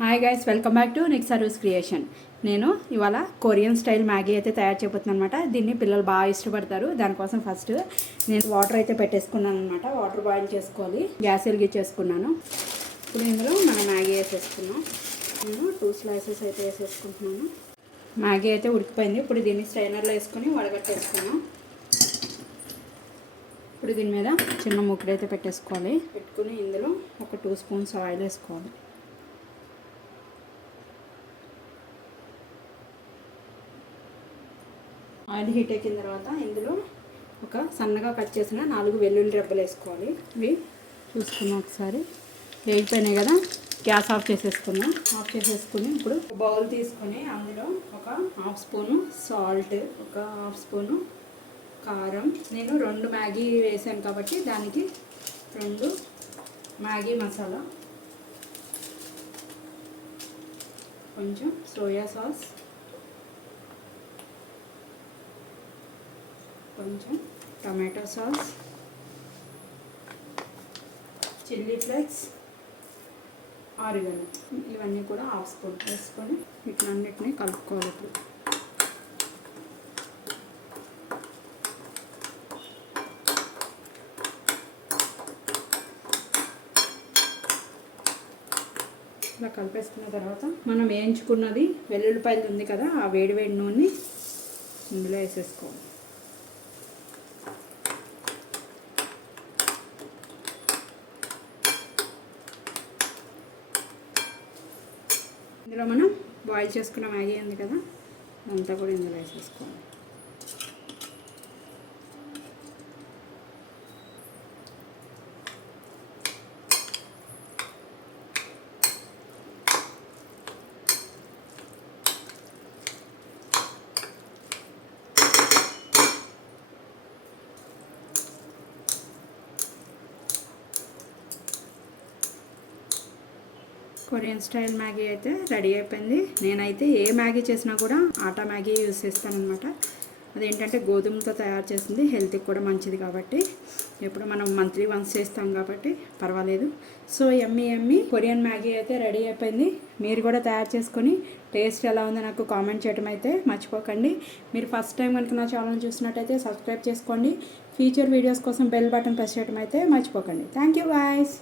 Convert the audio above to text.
Hi guys, welcome back to next service creation. నేను ఇవాళ Korean style Maggi అయితే తయారు చేయబోతున్నాను అనమాట. దీన్ని పిల్లలు బాగా ఇష్టపడతారు. దానికోసం ఫస్ట్ నేను వాటర్ అయితే పెట్టేసుకున్నాను అనమాట. వాటర్ బాయిల్ చేసుకోవాలి. గ్యాస్ వెలిగించేసుకున్నాను. ఇప్పుడు ఇందులో మనం మ్యాగీ వేసేసుకున్నాం. నేను 2 స్లైసెస్ అయితే వేసేసుకుంటున్నాను. మ్యాగీ అయితే ఉడికిపోయింది. ఇప్పుడు దీన్ని స్ట్రైనర్లో వేసుకొని వడగట్టేసుకున్నాం. ఇప్పుడు దీని మీద చిన్న ముక్కడు అయితే పెట్టేసుకోవాలి. పెట్టుకుని ఇందులో ఒక 2 స్పూన్స్ ఆయిల్ వేసుకోవాలి. ఆయిల్ హీట్ ఎక్కిన తర్వాత ఇందులో ఒక సన్నగా కట్ చేసిన 4 వెల్లుల్లి రెబ్బలు వేసుకోవాలి. ఇవి చూసుకున్నాం ఒకసారి. వేగిపోయినాయి కదా, గ్యాస్ ఆఫ్ చేసేసుకున్నాం. ఆఫ్ చేసేసుకుని ఇప్పుడు బౌల్ తీసుకొని అందులో ఒక 1/2 స్పూను సాల్ట్, ఒక 1/2 స్పూను కారం. నేను 2 మ్యాగీ వేసాను కాబట్టి దానికి 2 మ్యాగీ మసాలా, కొంచెం సోయా సాస్, కొంచెం టమాటో సాస్, చిల్లీ ఫ్లేక్స్, ఆరిగనో, ఇవన్నీ కూడా 1/2 స్పూన్ వేసుకొని వీటినన్నిటిని కలుపుకోవాలి. ఇలా కలిపేసుకున్న తర్వాత మనం వేయించుకున్నది వెల్లుల్లిపాయలు ఉంది కదా, ఆ వేడి నూనె ఇందులో వేసేసుకోవాలి. ఇందులో మనం బాయిల్ చేసుకున్న మ్యాగీ ఉంది కదా, అంతా కూడా ఇందులో వేసేసుకోవాలి. కొరియన్ స్టైల్ మ్యాగీ అయితే రెడీ అయిపోయింది. నేనైతే ఏ మ్యాగీ చేసినా కూడా ఆటా మ్యాగీ యూస్ చేస్తానన్నమాట. అదేంటంటే గోధుమతో తయారు చేసింది, హెల్త్కి కూడా మంచిది కాబట్టి. ఎప్పుడు మనం మంత్లీ వన్స్ చేస్తాం కాబట్టి పర్వాలేదు. సో ఎమ్మీ కొరియన్ మ్యాగీ అయితే రెడీ అయిపోయింది. మీరు కూడా తయారు చేసుకొని టేస్ట్ ఎలా ఉందో నాకు కామెంట్ చేయడం అయితే మర్చిపోకండి. మీరు ఫస్ట్ టైం కనుక నా ఛానల్ చూసినట్టయితే సబ్స్క్రైబ్ చేసుకోండి. ఫ్యూచర్ వీడియోస్ కోసం బెల్ బటన్ ప్రెస్ చేయడం అయితే మర్చిపోకండి. Thank you guys.